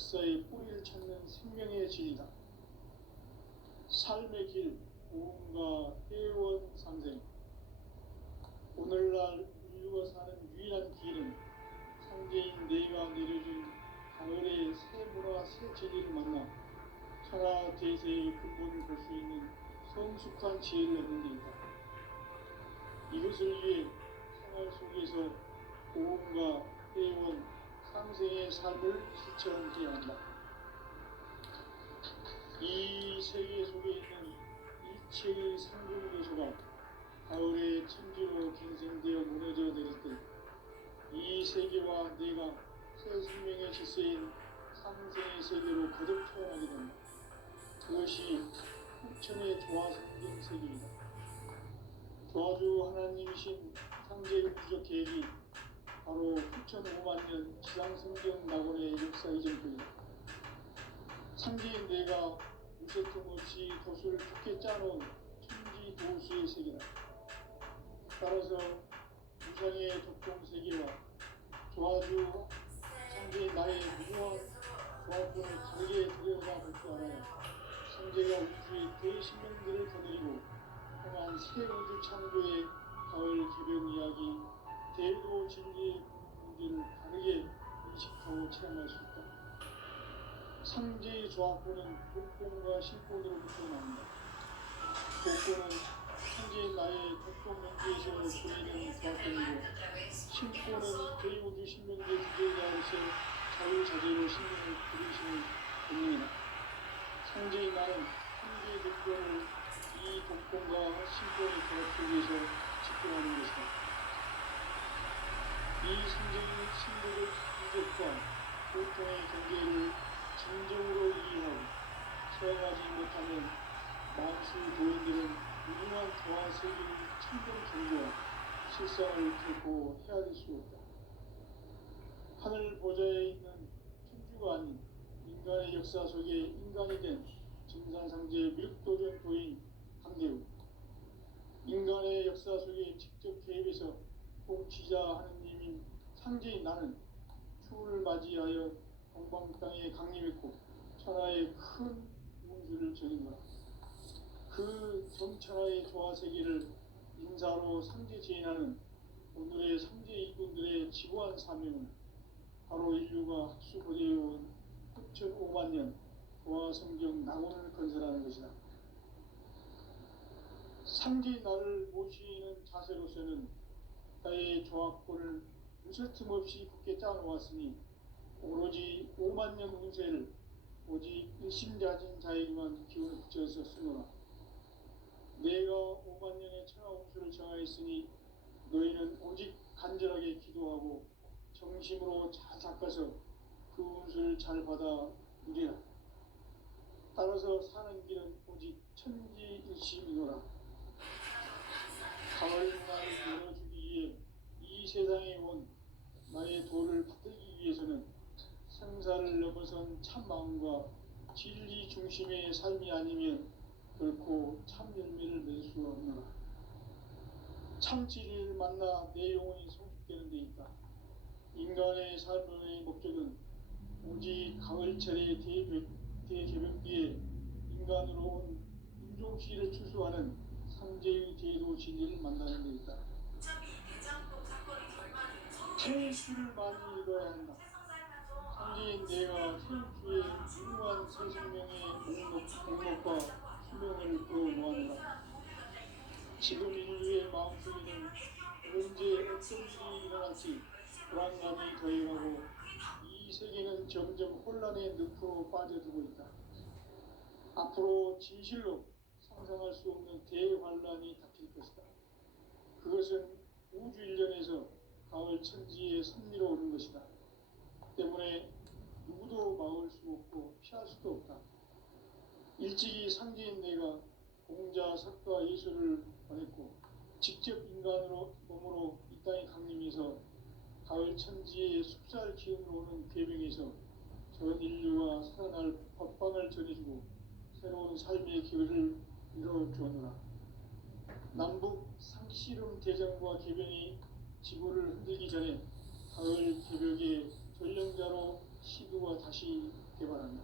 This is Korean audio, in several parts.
역사의 뿌리를 찾는 생명의 진이다. 삶의 길, 고음과 회원 상생. 오늘날 인류가 사는 유일한 길은 상제인 내가 내려준 가을의 새 문화 새 진리를 만나 천하 대세의 근본을 볼 수 있는 성숙한 지혜를 얻는 데 있다. 이것을 위해 생활 속에서 고음과 회원 상생의 삶을 실천해야 한다. 이 세계 속에 있는 일체의 상종 요소가 가을의 천지로 갱생되어 무너져 내릴 때 이 세계와 내가 새 생명의 질서인 상생의 세계로 거듭 태어나게 된다. 그것이 후천의 조화성경 세계이다. 조화주 하나님이신 상제의 우주적 계획이 바로 후천 5만 년 지상성경 낙원의 역사 이전부이다. 상제인 내가 무쇠틈 없이 돛을 깊게 짜놓은 천지 도수의 세계다. 따라서 무상의 독동 세계와 조화주 상제의 나의 무궁한 조합권을 다르게 들여다볼 줄 알아야 상제가 우주의 대신명들을 거느리고 행한 새 우주 창조의 가을 개변 이야기, 대도 진리의 문제를 다르게 인식하고 체험할 수 있다. 상제의 조합권은 독본과 신본으로부터 나온다. 독본은 상제의 나의 독본 명제에서 보이는 조합권이고, 신본은 대우주 신명제 주제자로서 자유자재로 신명을 부르시는 본능이다. 상제의 나는 상제의 독본을 이 독본과 신본의 결합을 위해서 집중하는 것이다. 이 상제의 신부적 이적과 보통의 경계를 진정으로 이해하고 수행하지 못하면 만수 도인들은 무궁한 조화 세계의 참된 종교와 실상을 결코 헤아릴 수 없다. 하늘 보좌에 있는 천주가 아닌 인간의 역사 속에 인간이 된 증산상제의 밀도전 도인 강대우, 인간의 역사 속에 직접 개입해서 통치자 하느님인 상제인 나는 추후를 맞이하여 동방 땅에 강림했고 천하의 큰 운수를 정인 거다. 그 정천하의 조화 세계를 인사로 상제 제인하는 오늘의 상제 일꾼들의 지고한 사명은 바로 인류가 학수고대해온 후천 5만 년 조화 성경 낙원을 건설하는 것이다. 상제인 나를 모시는 자세로서는 나의 조합권을 무쇠틈 없이 굳게 짜놓았으니 오로지 5만 년 운세를 오직 일심자진 자에게만 기운을 붙여서 쓰노라. 내가 5만 년의 천하 운수를 정하였으니 너희는 오직 간절하게 기도하고 정심으로 잘 닦아서 그 운수를 잘 받아 누리라. 따라서 사는 길은 오직 천지일심이노라. 가을 문화를 열어주기 위해 이 세상에 온 나의 도를 받들기 위해서는 생사를 넘어선 참마음과 진리 중심의 삶이 아니면 결코 참 열매를 맺을 수 없노라. 참 진리를 만나 내 영혼이 성숙되는 데 있다. 인간의 삶의 목적은 오직 가을철의 대개벽기에 인간으로 온 인종시를 추수하는 상제의 대도 진리를 만나는 데 있다. 체일주를 많이 읽어야 한다. 상제인 내가 체일주의 유무한 새 생명의 목록과 수명을 끌어모아노라. 지금 인류의 마음속에는 언제 어떤 일이 일어날지 불안감이 더해가고 이 세계는 점점 혼란의 늪으로 빠져들고 있다. 앞으로 진실로 상상할 수 없는 대환란이 닥칠 것이다. 그것은 우주 일련에서 가을 천지의 섭리로 오는 것이다. 때문에 누구도 막을 수 없고 피할 수도 없다. 일찍이 상제인 내가 공자, 석가, 예수를 보냈고 직접 인간으로 몸으로 이 땅에 강림해서 가을 천지의 숲살 기운으로 오는 궤명에서 전 인류가 살아날 법방을 전해주고 새로운 삶의 길을 이뤄주었노라. 남북 상씨름 대전과 개변이 지구를 흔들기 전에 가을 개벽의 전령자로 시도가 다시 개발한다.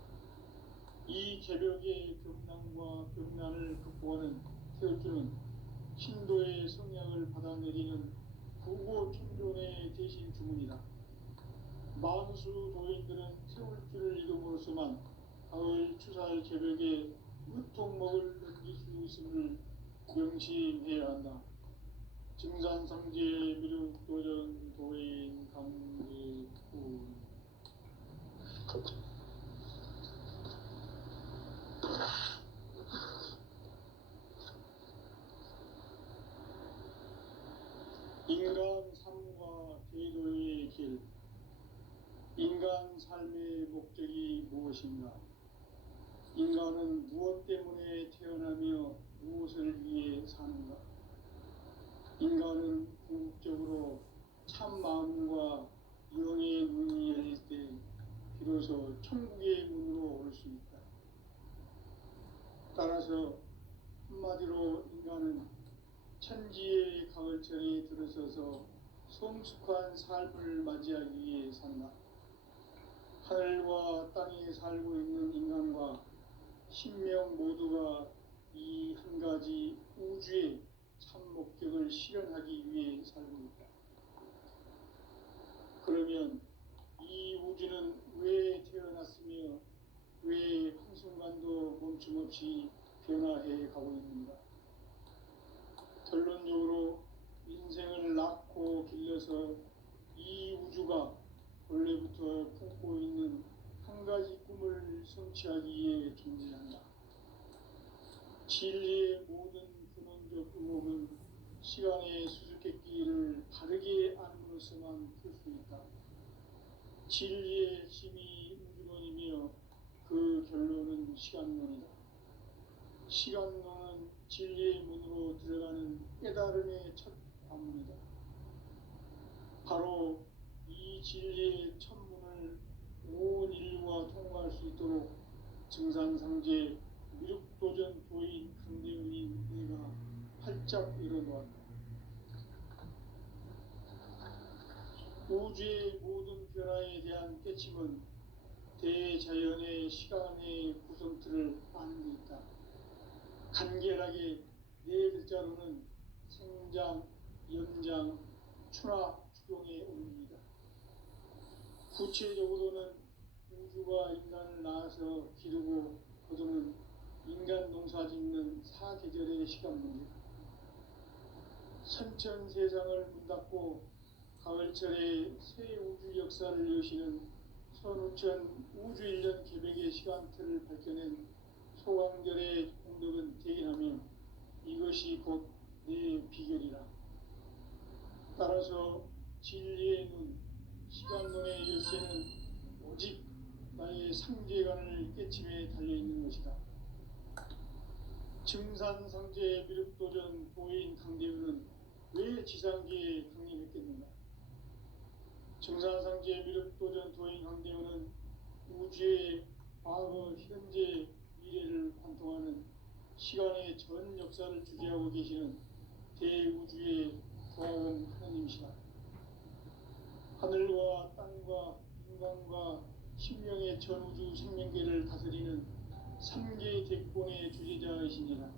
이 개벽의 격난과 격난을 극복하는 태울주는 신도의 성약을 받아내리는 구고천존의 대신 주문이다. 만수 도인들은 태울주를 이름으로서만 가을 추살 개벽에 무통목을 넘길 수 있음을 명심해야 한다. 증산상제 미륵도전 도인 강제군. 인간 삶과 제도의 길. 인간 삶의 목적이 무엇인가? 인간은 무엇 때문에 태어나며 무엇을 위해 사는가? 인간은 궁극적으로 참 마음과 영의 눈이 열릴 때 비로소 천국의 문으로 올 수 있다. 따라서 한마디로 인간은 천지의 가을철에 들어서서 성숙한 삶을 맞이하기 위해 산다. 하늘과 땅에 살고 있는 인간과 신명 모두가 이 한 가지 우주의 참 목적을 실현하기 위해 살고 있다. 그러면 이 우주는 왜 태어났으며 왜 한순간도 멈춤없이 변화해 가고 있는가? 결론적으로 인생을 낳고 길러서 이 우주가 원래부터 품고 있는 한 가지 꿈을 성취하기 위해 존재한다. 진리의 모든 근원적 의목은 시간의 수수께끼를 바르게 안으로서만 풀 수 있다. 진리의 핵심이 우주론이며 그 결론은 시간론이다. 시간론은 진리의 문으로 들어가는 깨달음의 첫 관문이다. 바로 이 진리의 첫 문을 온 인류가 통과할 수 있도록 증산상제 미륵도전 도인 강대훈인 내가 활짝 열어놓았다. 우주의 모든 변화에 대한 깨침은 대자연의 시간의 구성틀을 아는 데 있다. 간결하게 네 글자로는 생장, 연장, 추락, 추동의 원리이다. 구체적으로는 우주가 인간을 낳아서 기르고 거두는 인간 농사 짓는 사계절의 시간 문제다. 선천 세상을 문 닫고 가을철에 새 우주 역사를 여시는 선우천 우주일년 개벽의 시간틀을 밝혀낸 소강절의 공덕은 대견하며 이것이 곧 내 비결이라. 따라서 진리의 눈, 시간론의 열쇠는 오직 나의 상제관을 깨침에 달려있는 것이다. 증산상제 미륵도전 도인 강대훈은 왜 지상계에 강림했겠는가? 증산상제 미륵도전 도인 강대훈은 우주의 과거, 현재, 미래를 관통하는 시간의 전 역사를 주재하고 계시는 대우주의 부하원 하나님이시다. 하늘과 땅과 인간과 신명의 전우주 생명계를 다스리는 3개 대권의 주제자이시니라.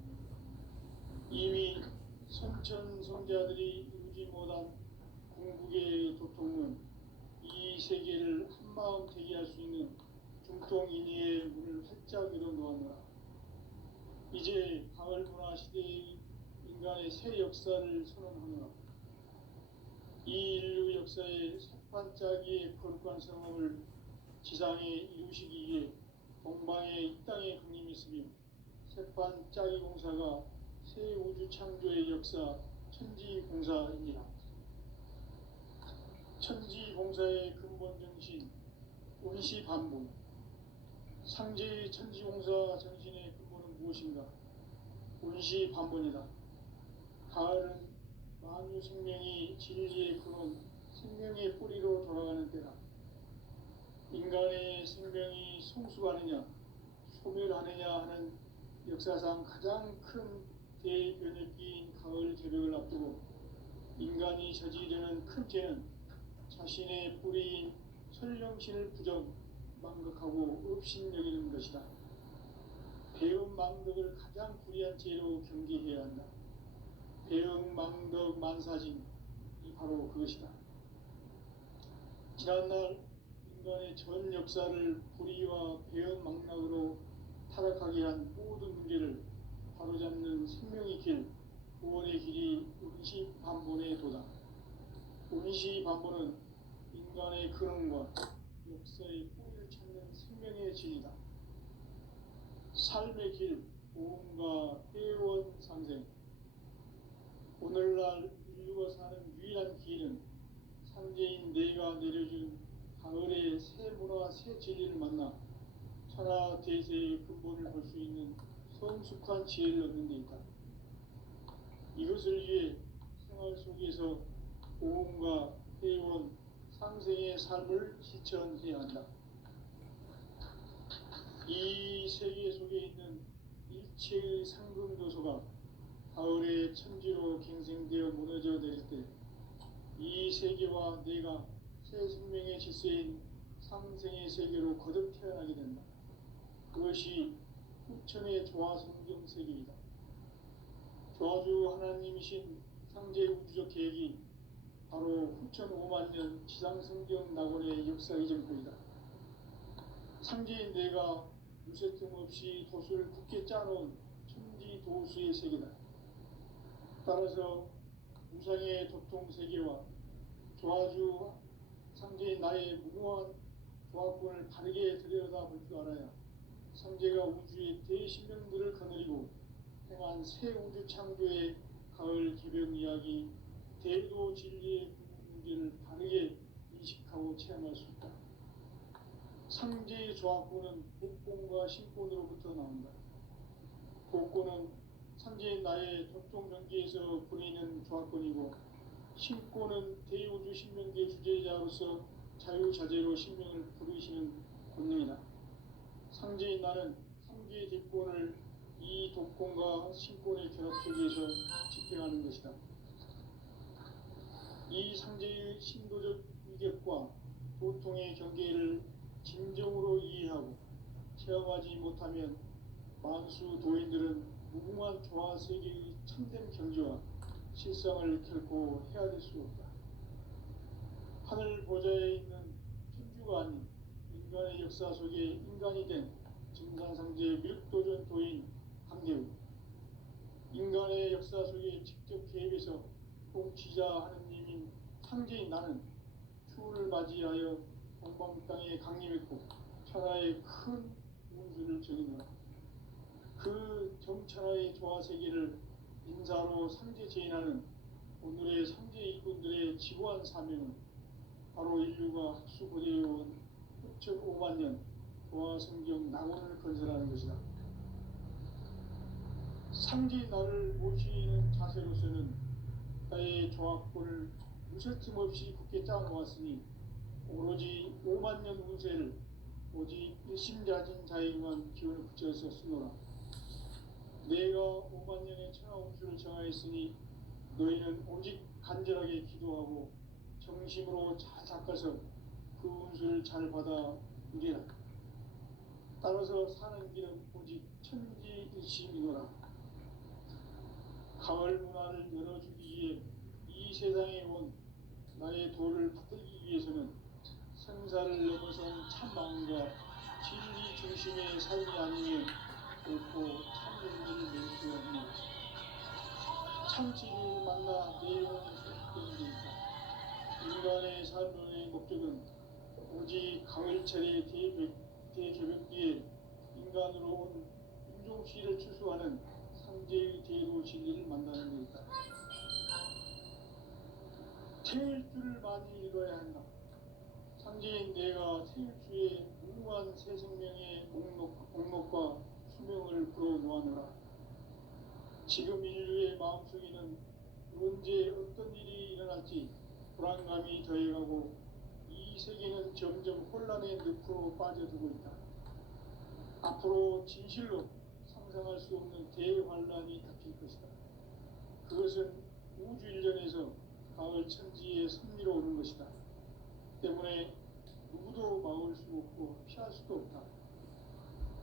이미 선천성자들이 이루지 못한 궁극의 도통은 이 세계를 한마음 되게 할 수 있는 중통인의의 문을 활짝 열어놓았노라. 이제 가을 문화 시대의 인간의 새 역사를 선언하노라. 이 인류 역사의 새반짝이의 거룩한 성험을 지상에 이루시기 위해 동방의 이 땅에 강림했으며 새반짝이 공사가 새 우주 창조의 역사 천지공사입니다. 천지공사의 근본 정신 운시반복. 상제의 천지공사 정신의 근본은 무엇인가? 운시반본이다. 가을은 만유 생명이 진리의 근원, 생명의 뿌리로 돌아가는 때다. 인간의 생명이 성숙하느냐, 소멸하느냐 하는 역사상 가장 큰 대변혁기인 가을 개벽을 앞두고 인간이 저지르는 큰 죄는 자신의 뿌리인 설령신을 부정, 망극하고 업신여기는 것이다. 배음 망덕을 가장 불의한 죄로 경계해야 한다. 배음 망덕 만사징이 바로 그것이다. 지난날 인간의 전 역사를 불의와 배음 망락으로 타락하게 한 모든 문제를 바로잡는 생명의 길, 구원의 길이 운시반본의 도다. 운시반본은 인간의 근원과 역사의 뿌리를 찾는 생명의 진리다. 삶의 길, 보험과 회원 상생. 오늘날 인류가 사는 유일한 길은 상제인 내가 내려준 가을의 새 문화, 새 진리를 만나 천하 대세의 근본을 볼 수 있는 성숙한 지혜를 얻는 데 있다. 이것을 위해 생활 속에서 보험과 회원, 상생의 삶을 실천해야 한다. 이 세계 속에 있는 일체의 상금도서가 가을의 천지로 갱생되어 무너져 내릴 때 이 세계와 내가 새 생명의 질서인 상생의 세계로 거듭 태어나게 된다. 그것이 후천의 조화성경 세계이다. 조화주 하나님이신 상제 우주적 계획이 바로 후천 5만 년 지상성경 낙원의 역사 이전부이다. 상제인 내가 무쇠틈 없이 도수를 굳게 짜놓은 천지 도수의 세계다. 따라서 무상의 도통 세계와 조화주 상제인 나의 무궁한 조화권을 바르게 들여다볼 줄 알아야 상제가 우주의 대신명들을 거느리고 행한 새 우주 창조의 가을 개벽 이야기, 대도 진리의 문제를 바르게 인식하고 체험할 수 있다. 상제의 조화권은 복권과 신권으로부터 나온다. 복권은 상제인 나의 도통 경계에서 부리는 조화권이고, 신권은 대우주 신명계 주제자로서 자유자재로 신명을 부르시는 권능이다. 상제인 나는 상제의 대권을 이 독권과 신권의 결합 속에서 집행하는 것이다. 이 상제의 신도적 위격과 도통의 경계를 진정으로 이해하고 체험하지 못하면 만수 도인들은 무궁한 조화세계의 참된 경지와 실상을 결코 헤아릴 수 없다. 하늘 보좌에 있는 천주가 아닌 인간의 역사 속에 인간이 된 증산상제 밀도전 도인 강대우, 인간의 역사 속에 직접 개입해서 통치자 하느님인 상제인 나는 추후를 맞이하여 동방 땅에 강림했고 천하의 큰 운수를 정의하라. 그 정천하의 조화세계를 인사로 상제 제인하는 오늘의 상제 일꾼들의 지고한 사명은 바로 인류가 학수고대해온 후천 5만 년 조화성경 낙원을 건설하는 것이다. 상제 나를 모시는 자세로서는 나의 조합권을 무쇠틈 없이 굳게 짜놓았으니 오로지 5만 년 운세를 오직 일심자진 자에게만 기운을 붙여서 쓰노라. 내가 5만 년의 천하 운수를 정하였으니 너희는 오직 간절하게 기도하고 정심으로 잘 닦아서 그 운수를 잘 받아 누리라. 따라서 사는 길은 오직 천지일심이노라. 가을 문화를 열어주기 위해 이 세상에 온 나의 도를 받들기 위해서는 생사를 넘어선 참마음과 진리 중심의 삶이 아니면 결코 참 용기를 낼 수 없는 참 진리를 만나 내 영혼이 소속되는 데이다. 인간의 삶의 목적은 오직 가을철의 대개벽 뒤에 인간으로 온 인종시를 추수하는 상제의 대도 진리를 만나는 데 있다. 태일 줄을 많이 읽어야 한다. 상제인 내가 태일주의 무궁한 새 생명의 목록과 수명을 불어놓아노라. 지금 인류의 마음속에는 언제 어떤 일이 일어날지 불안감이 더해가고 이 세계는 점점 혼란의 늪으로 빠져들고 있다. 앞으로 진실로 상상할 수 없는 대환란이 닥칠 것이다. 그것은 우주 일전에서 가을 천지의 섭리로 오는 것이다. 때문에 누구도 막을 수 없고 피할 수도 없다.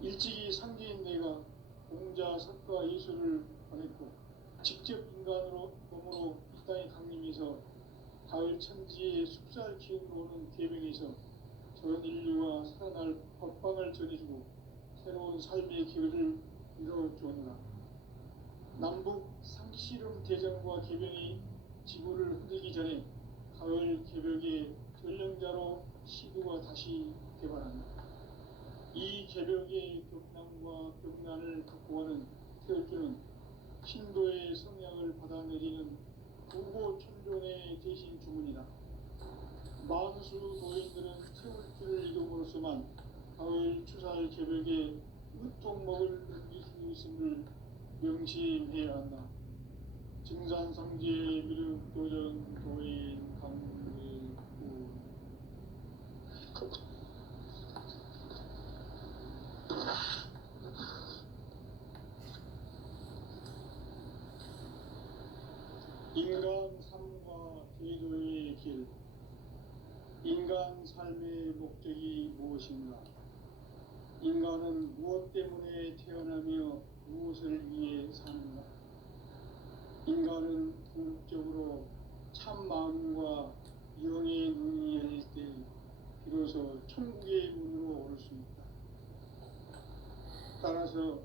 일찍이 상제인 내가 공자, 석가, 예수를 보냈고 직접 인간으로 몸으로 이 땅에 강림해서 가을 천지의 숲살 기운으로 오는 계명에서 전 인류가 살아날 법방을 전해주고 새로운 삶의 기회를 이뤄주었노라. 남북 상씨름 대전과 계명이 지구를 흔들기 전에 가을 개벽의 전령자로 시구가 다시 개발한다. 이 개벽의 격난과 격난을 극복하는 태울주는 신도의 성향을 받아내리는 부고천존의 대신 주문이다. 만수 도인들은 태울주를 이름으로서만 가을 추살 개벽에 으통먹을 넘길 수 있음을 명심해야 한다. 증산성제 미륵 도전 도인 강의구 인간 삶과 제도의 길. 인간 삶의 목적이 무엇인가? 인간은 무엇 때문에 태어나며 무엇을 위해 사는가? 인간은 궁극적으로 참 마음과 영의 눈이 열릴 때 비로소 천국의 문으로 오를 수 있다. 따라서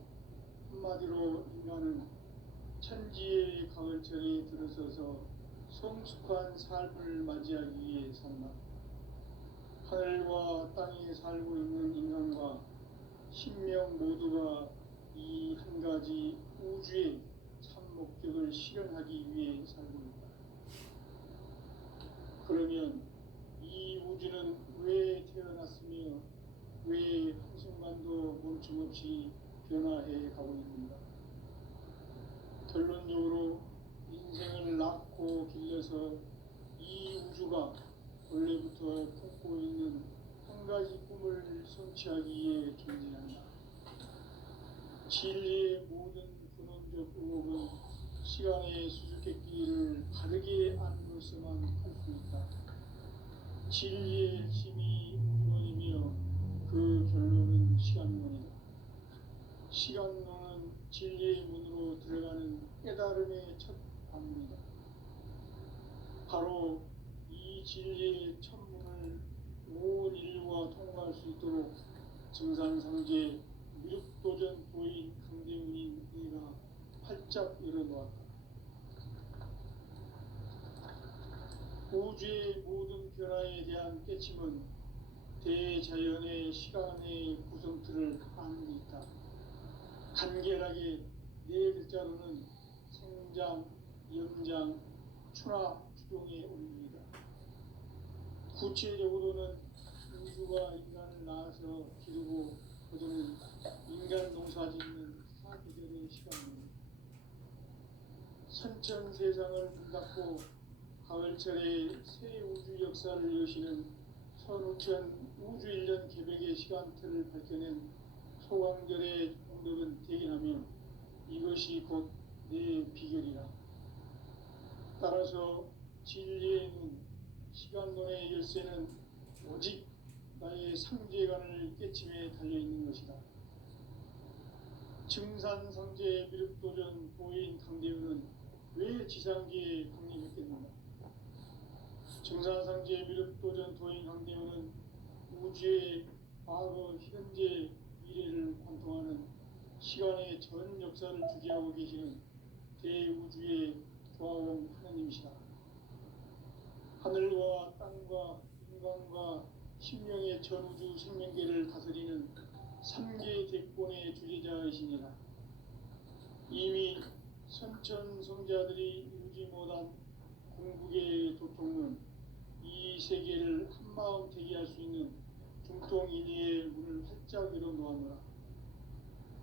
한마디로 인간은 천지의 가을철에 들어서서 성숙한 삶을 맞이하기 위해 산다. 하늘과 땅에 살고 있는 인간과 신명 모두가 이 한 가지 우주의 참 목적을 실현하기 위해 살고 있다. 그러면 이 우주는 왜 태어났으며 왜 한순간도 멈춤없이 변화해 가고 있는가? 결론적으로 인생을 낳고 길러서 이 우주가 원래부터 품고 있는 한 가지 꿈을 성취하기 위해 존재한다. 진리의 모든 근원적 의혹은 시간의 수수께끼를 바르게 안으로서만 할 수 있다. 진리의 핵심이 우주론이며 그 결론은 시간론이다. 시간론은 진리의 문으로 들어가는 깨달음의 첫 방문이다. 바로 이 진리의 첫 문을 온 인류가 통과할 수 있도록 증산상제 미륵도전 도인 강대훈인 네가 활짝 열어놓았다. 우주의 모든 변화에 대한 깨침은 대자연의 시간의 구성틀을 아는 데 있다. 간결하게 네 글자로는 생장, 연장, 추나 추종의 원리이다. 구체적으로는 우주가 인간을 낳아서 기르고 거두는 인간 농사 짓는 사계절의 시간입니다. 선천 세상을 문 닫고 가을철에 새 우주 역사를 여시는 선우천 우주 1년 개벽의 시간틀을 밝혀낸 소강절의 공덕은 대견하며 이것이 곧 내 비결이라. 따라서 진리의 눈, 시간론의 열쇠는 오직 나의 상제관을 깨침에 달려있는 것이다. 증산상제 미륵도전 도인 강대훈은 왜 지상계에 강림했겠는가? 증산상제 미륵도전 도인 강대훈은 우주의 과거, 현재, 미래를 관통하는 시간의 전 역사를 주재하고 계시는 대우주의 조화원 하나님이시다. 하늘과 땅과 인간과 신명의 전우주 생명계를 다스리는 3계 대권의 주재자이시니라. 이미 선천성자들이 이루지 못한 궁극의 도통은 이 세계를 한마음 대기할 수 있는 중통인의의 문을 활짝 열어놓았노라.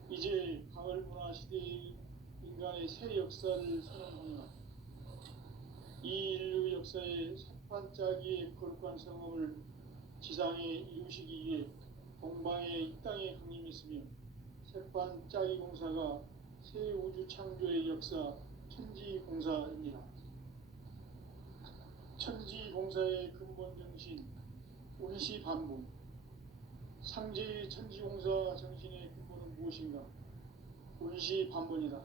이제 가을 문화 시대의 인간의 새 역사를 선언하노라. 이 인류 역사의 삿반짜기의 거룩한 성업을 지상에 이루시기 위해 동방의 이 땅에 강림했으며 셋반짜기 공사가 새 우주 창조의 역사 천지공사입니다. 천지공사의 근본 정신, 온시반복. 상제의 천지공사 정신의 근본은 무엇인가? 온시반복이다.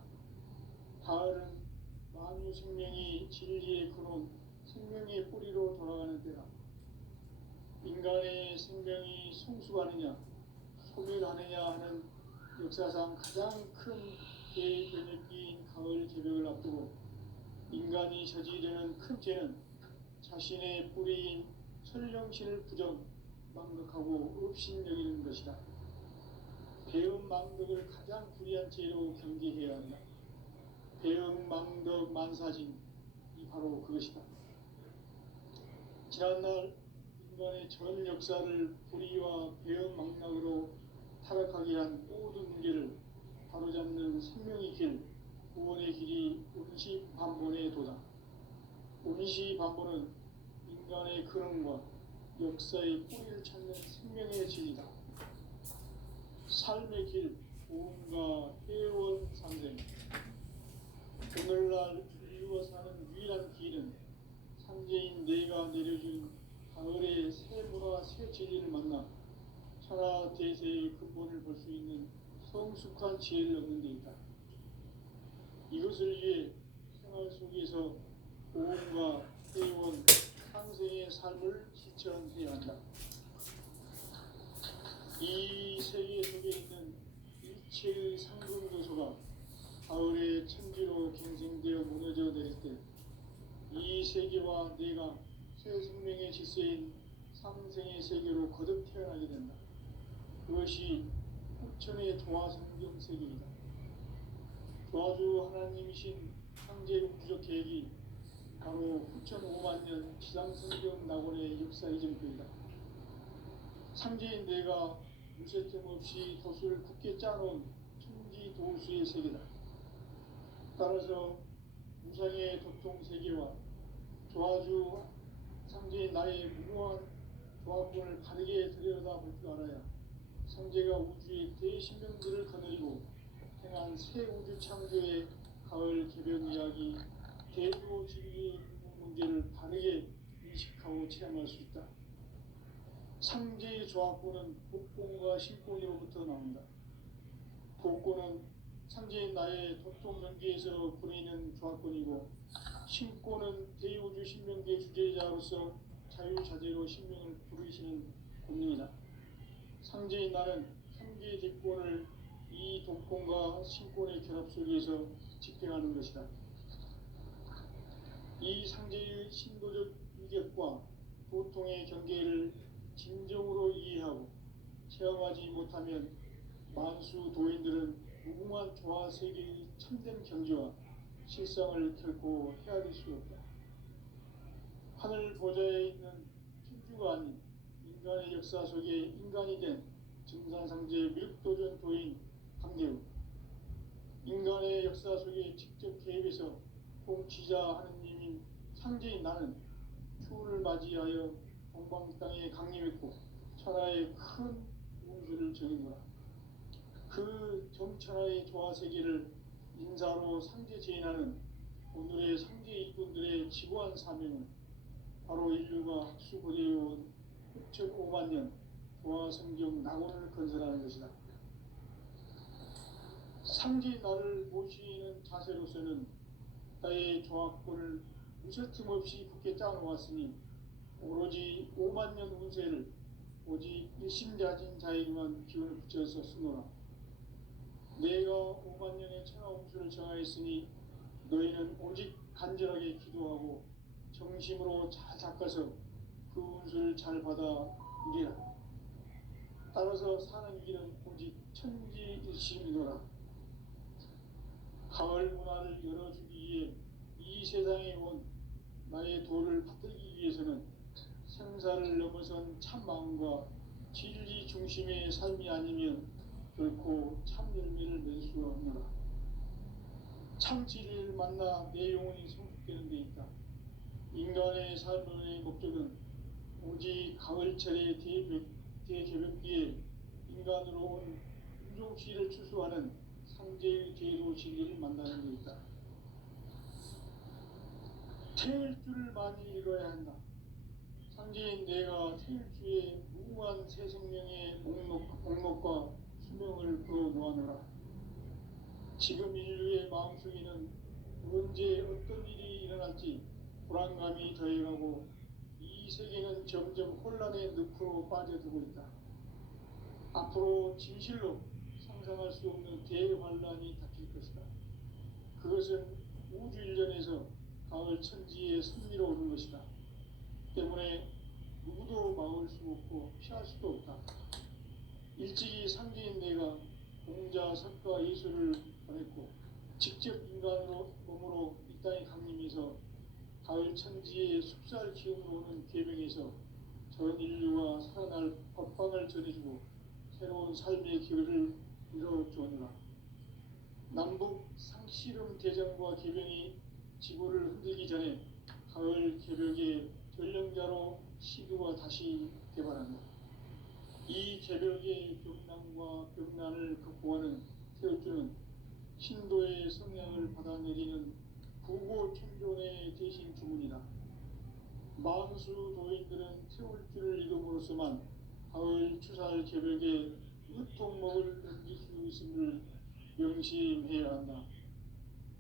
가을은 만유 생명이 진리의 근원, 생명의 뿌리로 돌아가는 때다. 인간의 생명이 성숙하느냐, 소멸하느냐 하는 역사상 가장 큰 대변혁기인 가을 개벽을 앞두고 인간이 저지르는 큰 죄는 자신의 뿌리인 설령신을 망각하고 업신여기는 것이다. 배은망덕을 가장 불의한 죄로 경계해야 한다. 배은망덕 만사진이 바로 그것이다. 지난날 인간의 전 역사를 불의와 배은망락으로 타락하게 한 모든 문제를 바로잡는 생명의 길, 구원의 길이 온시반본의 도다. 온시반본은 인간의 근원과 역사의 뿌리를 찾는 생명의 진리다. 삶의 길, 보험과 회원 상생. 오늘날 인류가 사는 유일한 길은 상제인 내가 내려준 가을의 새 문화, 새 진리를 만나 천하 대세의 근본을 볼 수 있는 성숙한 지혜를 얻는 데 있다. 이것을 위해 생활 속에서 보험과 회원, 상생의 삶을 실천해야 한다. 이 세계 속에 있는 일체의 상금 요소가 가을의 천지로 갱생되어 무너져 내릴 때 이 세계와 내가 새 생명의 질서인 상생의 세계로 거듭 태어나게 된다. 그것이 후천의 조화성경 세계이다. 조화주 하나님이신 창제 우주적 계획이 바로 후천 5만년 지상성경 낙원의 역사 이전표이다. 상제인 내가 무쇠틈 없이 도수를 굳게 짜놓은 천지 도수의 세계다. 따라서 무상의 도통 세계와 조화주 상제인 나의 무궁한 조화권을 바르게 들여다볼 줄 알아야 상제가 우주의 대신명들을 거느리고 행한 새 우주 창조의 가을 개변 이야기, 대조 진리의 문제를 바르게 인식하고 체험할 수 있다. 상제의 조화권은 복권과 신권으로부터 나온다. 복권은 상제인 나의 도통 경계에서 부르는 조화권이고 신권은 대우주 신명계 주제자로서 자유자재로 신명을 부르시는 권능이다. 상제인 나는 상계의 대권을 이 도권과 신권의 결합 속에서 집행하는 것이다. 이 상제의 신도적 위격과 도통의 경계를 진정으로 이해하고 체험하지 못하면 만수 도인들은 무궁한 조화 세계의 참된 경지와 실상을 결코 헤아릴 수 없다. 하늘 보좌에 있는 천주가 아닌 인간의 역사 속에 인간이 된 증산상제 밀도전 도인 강대우, 인간의 역사 속에 직접 개입해서 통치자 하느님인 상제인 나는 추운을 맞이하여 동방 땅에 강림했고 천하의 큰 운수를 정인 거라. 그 정천하의 조화 세계를 인사로 상제 제인하는 오늘의 상제 일꾼들의 지고한 사명은 바로 인류가 학수고대해온 6,5만 년 조화성경 낙원을 건설하는 것이다. 상제 나를 모시는 자세로서는 나의 조화권을 무쇠틈 없이 굳게 짜놓았으니 오로지 5만 년 운세를 오직 일심자진 자에게만 기운을 붙여서 쓰노라. 내가 5만 년의 천하 운수를 정하였으니 너희는 오직 간절하게 기도하고 정심으로 잘 닦아서 그 운수를 잘 받아 누리라. 따라서 사는 길은 오직 천지일심이노라. 가을 문화를 열어주기 위해 이 세상에 온 나의 도를 받들기 위해서는 생사를 넘어선 참 마음과 진리 중심의 삶이 아니면 결코 참 열매를 맺을 수가 없노라. 참 진리를 만나 내 영혼이 성숙되는 데 있다. 인간의 삶의 목적은 오직 가을철의 대개벽기에 인간으로 온 인종시를 추수하는 상제의 제도 진리를 만나는 데 있다. 태일주를 많이 읽어야 한다. 상제인 내가 태일주의 무궁한 새 생명의 목록과 수명을 풀어놓아노라. 지금 인류의 마음속에는 언제 어떤 일이 일어날지 불안감이 더해가고 이 세계는 점점 혼란의 늪으로 빠져들고 있다. 앞으로 진실로 상상할 수 없는 대환란이 닥칠 것이다. 그것은 우주 일련에서 가을 천지의 승리로 오는 것이다. 때문에 누구도 막을 수 없고 피할 수도 없다. 일찍이 상제인 내가 공자, 석가, 예수를 보냈고 직접 인간으로 몸으로 이 땅에 강림해서 가을 천지의 숲살 기운으로 오는 계명에서 전 인류가 살아날 법방을 전해주고 새로운 삶의 길을 이뤄주었노라. 남북 상씨름 대전과 계명이 지구를 흔들기 전에 가을 개벽의 전령자로 시드가 다시 개발한다. 이 개벽의 벽난과 벽난을 극복하는 태울주는 신도의 성령을 받아내리는 부고천존의 대신 주문이다. 만수 도인들은 태울주를 이름으로서만 가을 추살 개벽의 으통목을 넘길 수 있음을 명심해야 한다.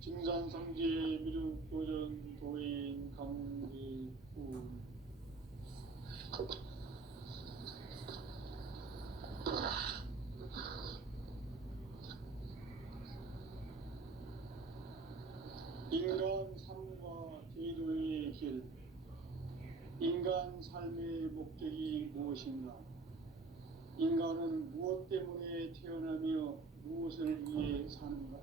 증산상제 미륵도전 도인 강리군. 인간 삶과 제도의 길. 인간 삶의 목적이 무엇인가? 인간은 무엇 때문에 태어나며 무엇을 위해 사는가?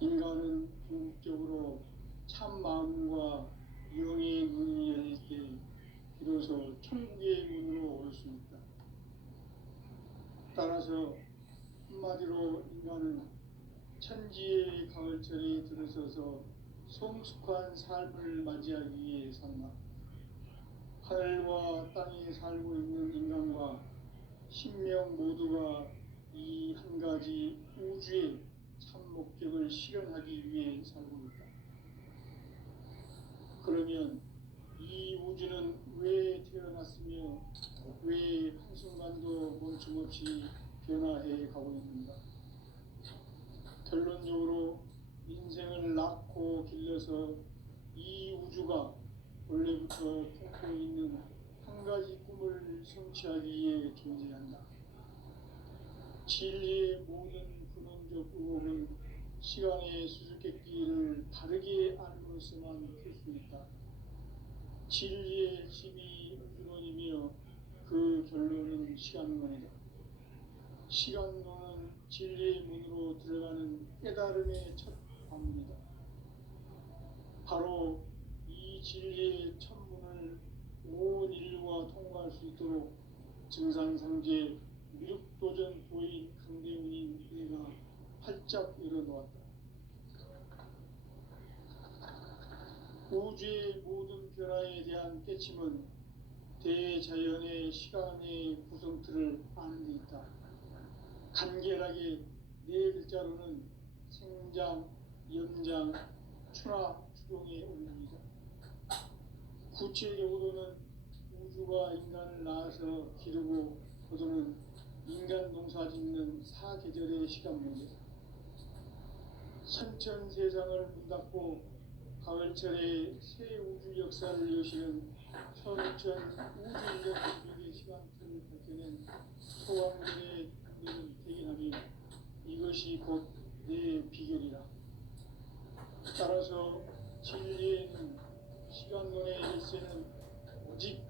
인간은 궁극적으로 참 마음과 영의 문이 열릴 때 비로소 천국의 문으로 올 수 있다. 따라서 한마디로 인간은 천지의 가을철에 들어서서 성숙한 삶을 맞이하기 위해 산다. 하늘과 땅에 살고 있는 인간과 신명 모두가 이 한 가지 우주의 참 목적을 실현하기 위해 살고 있다. 그러면 이 우주는 왜 태어났으며 왜 한순간도 멈춤없이 변화해 가고 있는가? 결론적으로 인생을 낳고 길러서 이 우주가 원래부터 품고 있는 한 가지 꿈을 성취하기 위해 존재한다. 진리의 모든 근원적 의혹은 시간의 수수께끼를 다르게 알므로서만 풀 수 있다. 진리의 힘이 근원이며 그 결론은 시간론이다. 시간론은 진리의 문으로 들어가는 깨달음의 첫 방문이다. 바로 이 진리의 첫 문을 온 인류가 통과할 수 있도록 증산상제 미륵도전 도인 강대훈인 내가 활짝 열어놓았다. 우주의 모든 변화에 대한 깨침은 대자연의 시간의 구성틀을 아는 데 있다. 간결하게 네 글자로는 생장, 연장, 추나 추동의 원리이다. 구체적으로는 우주가 인간을 낳아서 기르고 거두는 인간 농사 짓는 사계절의 시간문이다. 선천 세상을 문 닫고 가을철에 새 우주 역사를 여시는 천천 우주 인력 기록의 시간틀을 밝혀낸 소왕들의 강렬을 대견하며 이것이 곧 내 비결이라. 따라서 진리에는 시간론의 열쇠는 오직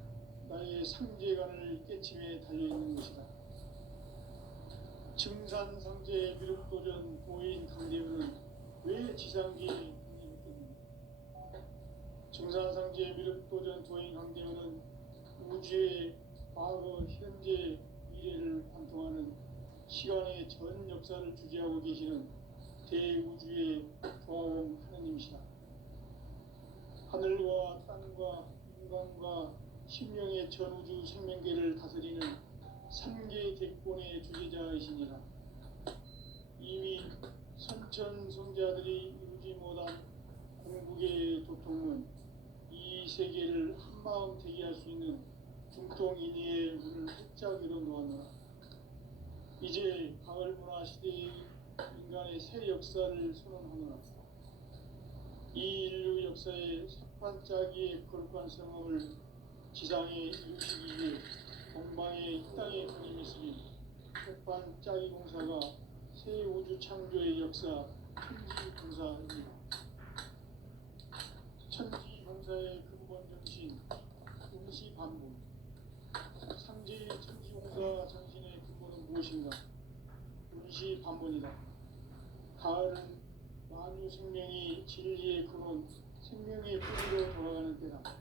나의 상제관을 깨침에 달려있는 것이다. 증산상제 미륵도전 도인 강대훈은 왜 지상계에 흥미했겠는가? 증산상제 미륵도전 도인 강대훈은 우주의 과거, 현재, 미래를 관통하는 시간의 전 역사를 주재하고 계시는 대우주의 조화원 하느님이시다. 하늘과 땅과 인간과 신명의 전우주 생명계를 다스리는 삼계 대권의 주제자이시니라. 이미 선천 성자들이 이루지 못한 궁극의 도통은 이 이 세계를 한마음 되게 할 수 있는 중동인의 문을 활짝 열어놓았노라. 이제 가을 문화 시대의 인간의 새 역사를 선언하노라. 이 인류 역사의 새판짜기의 거룩한 성함을 지상에 이루시기 위해 동방의 이 땅에 그림했으니 새판짜기 공사가 새 우주 창조의 역사 천지공사입니다. 천지공사의 근본 정신 운시반복. 상제의 천지공사 정신의 근본은 무엇인가? 운시반복이다. 가을은 만유 생명이 진리의 근원, 생명의 뿌리로 돌아가는 때다.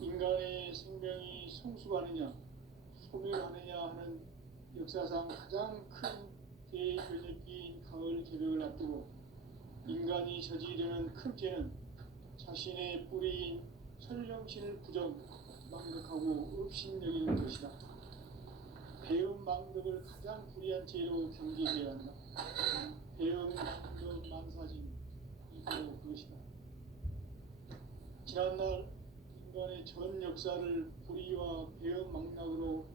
인간의 생명이 성숙하느냐, 소멸하느냐 하는 역사상 가장 큰 대변혁기인 가을 개벽을 앞두고 인간이 저지르는 큰 죄는 자신의 뿌리인 설령신을 망각하고 업신여기는 것이다. 배음 망덕을 가장 불의한 죄로 경계해야 한다. 배음 망덕 만사진 이거 그것이다. 지난날 인간의 전 역사를 불의와 배음 망락으로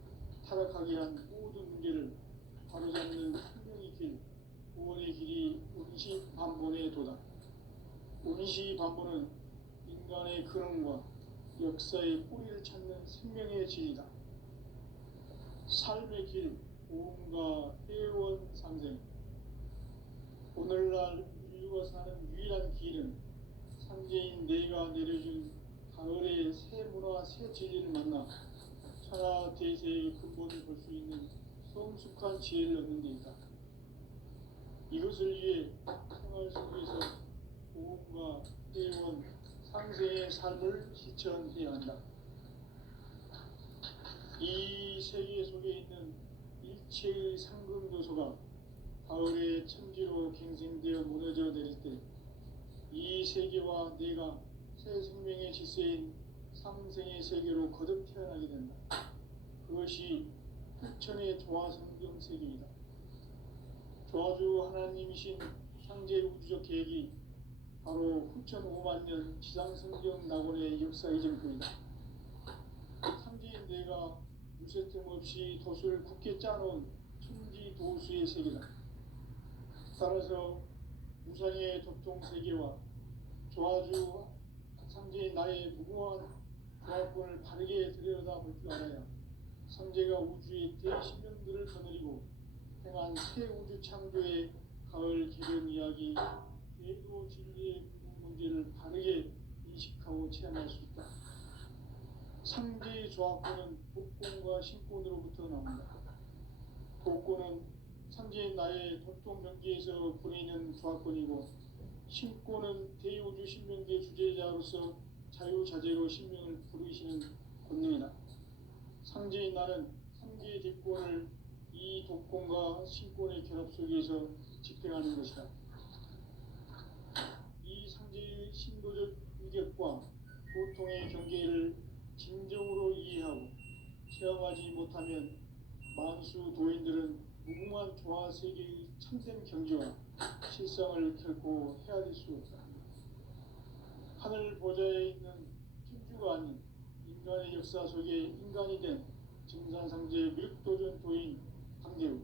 타락하게 한 모든 문제를 바로잡는 생명의 길, 구원의 길이 운시반본의 도다. 운시반본은 인간의 근원과 역사의 뿌리를 찾는 생명의 진리다. 삶의 길, 보험과 회원 상생. 오늘날 인류가 사는 유일한 길은 상제인 내가 내려준 가을의 새 문화, 새 진리를 만나 천하 대세의 근본을 볼 수 있는 성숙한 지혜를 얻는 데 있다. 이것을 위해 생활 속에서 보험과 회원, 상생의 삶을 실천해야 한다. 이 세계 속에 있는 일체의 상금 요소가 가을의 천지로 갱생되어 무너져 내릴 때 이 세계와 내가 새 생명의 질서인 상생의 세계로 거듭 태어나게 된다. 그것이 후천의 조화성경 세계이다. 조화주 하나님이신 상제 우주적 계획이 바로 후천 5만 년 지상성경 낙원의 역사 이전표이다. 상제인 내가 무쇠 틈 없이 도수를 굳게 짜놓은 천지 도수의 세계다. 따라서 무상의 도통 세계와 조화주 상제인 나의 무궁한 조화권을 바르게 들여다볼 줄 알아야 상제가 우주의 대신명들을 거느리고 행한 새 우주 창조의 가을 개변 이야기, 대도 진리의 근본 문제를 바르게 인식하고 체험할 수 있다. 상제의 조화권은 독권과 신권으로부터 나온다. 독권은 상제인 나의 도통 명기에서 보내는 조화권이고, 신권은 대우주 신명계 주제자로서 자유자재로 신명을 부르시는 권능이다. 상제인 나는 상제의 대권을 이 독권과 신권의 결합 속에서 집행하는 것이다. 이 상제의 신도적 위력과 고통의 경계를 진정으로 이해하고 체험하지 못하면 만수 도인들은 무궁한 조화 세계의 참된 경지와 실상을 결코 헤아릴 수 없다. 하늘 보좌에 있는 천주가 아닌 인간의 역사 속에 인간이 된 증산상제 밀도전 도인 강대우,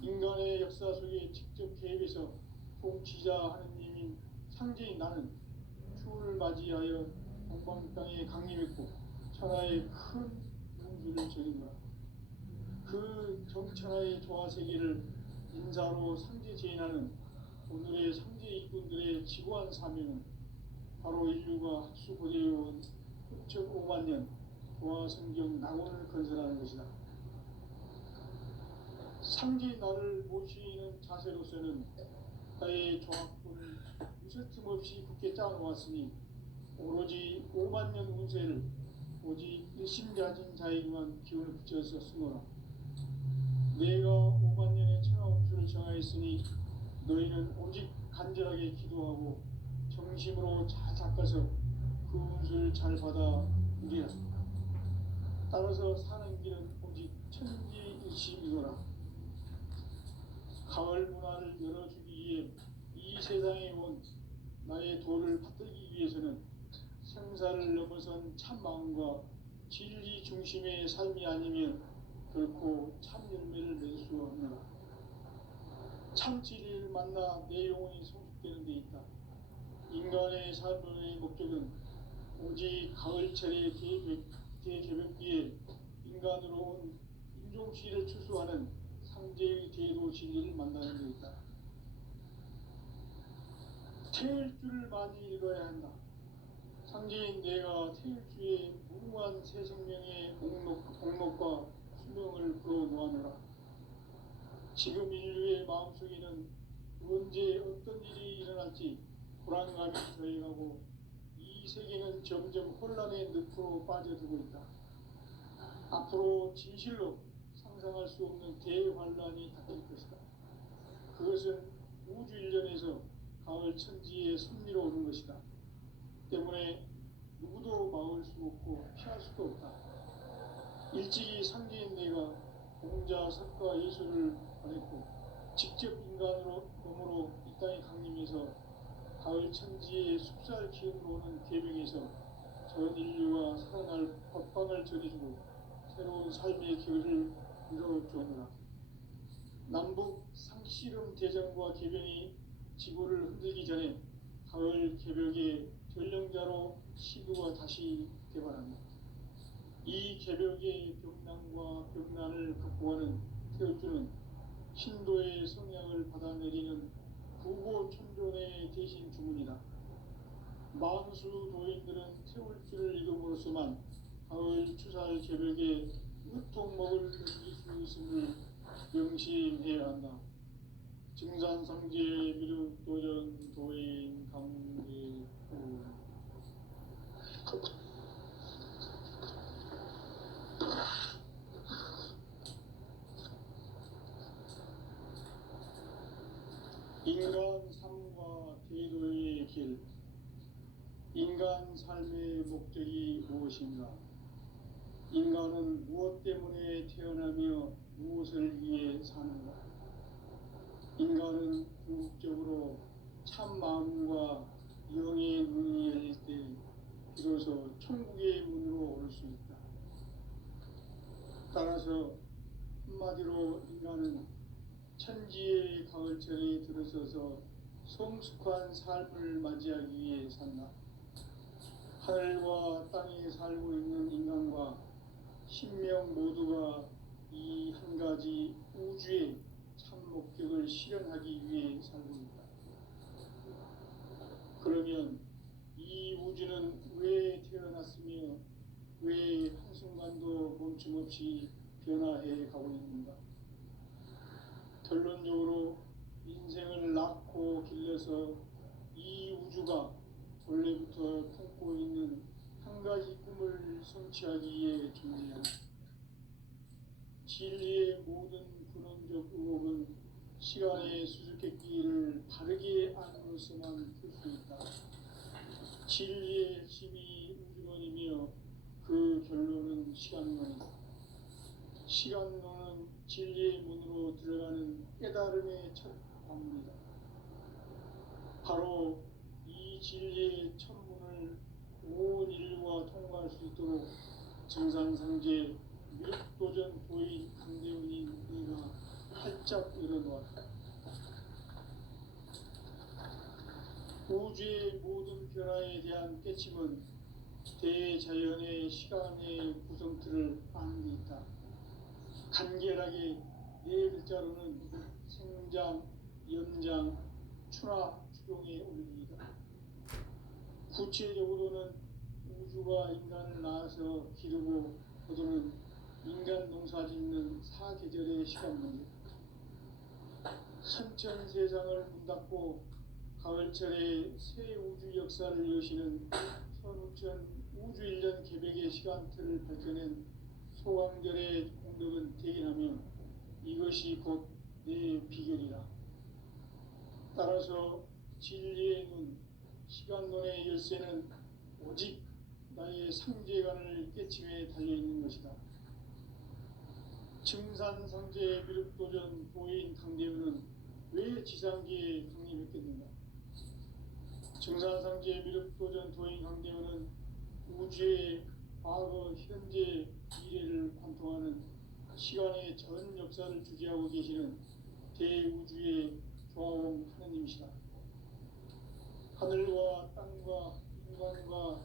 인간의 역사 속에 직접 개입해서 통치자 하느님인 상제인 나는 추운을 맞이하여 동방 땅에 강림했고 천하의 큰 용주를 적인 거라. 그 정천하의 조화세계를 인사로 상제 제인하는 오늘의 상제 일꾼들의 지구한 사명은 바로 인류가 학수고대해온 5만 년 조화성경 낙원을 건설하는 것이다. 상제 나를 모시는 자세로서는 나의 조합권을 무쇠틈 없이 굳게 짜놓았으니 오로지 5만 년 운세를 오직 일심가진 자에게만 기운을 붙여서 쓰노라. 내가 5만 년의 천하 운수를 정하였으니 너희는 오직 간절하게 기도하고 정심으로 잘 닦아서 그 운수를 잘 받아 누리라. 따라서 사는 길은 오직 천지일심이노라. 가을 문화를 열어주기 위해 이 세상에 온 나의 도를 받들기 위해서는 생사를 넘어선 참 마음과 진리 중심의 삶이 아니면 결코 참 열매를 맺을 수 없느라. 참 진리를 만나 내 영혼이 성숙되는 데 있다. 인간의 삶의 목적은 오직 가을철의 대개벽기에 인간으로 온 인종시를 추수하는 상제의 제도 진리를 만나는 데 있다. 태일 줄을 많이 읽어야 한다. 상제인 내가 태일주의 무궁한 새 생명의 목록과 수명을 풀어놓아노라. 지금 인류의 마음속에는 언제 어떤 일이 일어날지 불안감이 저해가고 이 세계는 점점 혼란의 늪으로 빠져들고 있다. 앞으로 진실로 상상할 수 없는 대환란이 닥칠 것이다. 그것은 우주 일련에서 가을 천지의 섭리로 오는 것이다. 때문에 누구도 막을 수 없고 피할 수도 없다. 일찍이 상제인 내가 공자, 석가, 예수를 보냈고 직접 인간으로 몸으로 이 땅에 강림해서 가을 천지의 숲살 기운으로 오는 계명에서 전 인류가 살아날 법방을 전해주고 새로운 삶의 결을 이뤄주느라. 남북 상씨름 대전과 개병이 지구를 흔들기 전에 가을 개벽의 전령자로 시도가 다시 개발합니다. 이 개벽의 벽난과 벽난을 극복하는 태울주는 신도의 성향을 받아내리는 구고천존의 대신 주문이다. 만수 도인들은 태울주를 읽음으로써만 가을 추살 개벽의 으통목을 넘길 수 있음을 명심해야 한다. 증산상제 미륵도전 도인 강제구. 인간 삶과 제도의 길. 인간 삶의 목적이 무엇인가? 인간은 무엇 때문에 태어나며 무엇을 위해 사는가? 인간은 궁극적으로 참 마음과 영의 문이 열릴 때 비로소 천국의 문으로 올 수 있다. 따라서 한마디로 인간은 천지의 가을철에 들어서서 성숙한 삶을 맞이하기 위해 산다. 하늘과 땅에 살고 있는 인간과 신명 모두가 이 한 가지 우주의 참 목적을 실현하기 위해 살고 있다. 그러면 이 우주는 왜 태어났으며 왜 한순간도 멈춤없이 변화해 가고 있는가? 결론적으로 인생을 낳고 길러서 이 우주가 원래부터 품고 있는 한 가지 꿈을 성취하기 위해 존재한다. 진리의 모든 근원적 의혹은 시간의 수수께끼를 바르게 안으로서만 풀 수 있다. 진리의 핵심이 우주론이며 그 결론은 시간론이다. 시간론은 진리의 문으로 들어가는 깨달음의 첫 관문이다. 바로 이 진리의 첫 문을 온 인류가 통과할 수 있도록 정상상제 미륵도전 도인 강대훈이 네가 활짝 열어놓았다. 우주의 모든 변화에 대한 깨침은 대자연의 시간의 구성틀을 아는 데 있다. 간결하게 네 글자로는 생장, 연장, 추나 추동의 원리이다. 구체적으로는 우주가 인간을 낳아서 기르고 거두는 인간 농사 짓는 사계절의 시간 문제. 선천 세상을 문 닫고 가을철에 새 우주 역사를 여시는 선우천 우주 일년 개벽의 시간틀을 밝혀낸 소강절의 공덕은 대견하며 이것이 곧 내 비결이라. 따라서 진리의 눈, 시간론의 열쇠는 오직 나의 상제관을 깨침에 달려있는 것이다. 증산상제 미륵도전 도인 강대훈은 왜 지상계에 강림했겠는가? 증산상제 미륵도전 도인 강대훈은 우주의 과거, 현재, 미래를 관통하는 시간의 전 역사를 주재하고 계시는 대우주의 조화원 하느님이시다. 하늘과 땅과 인간과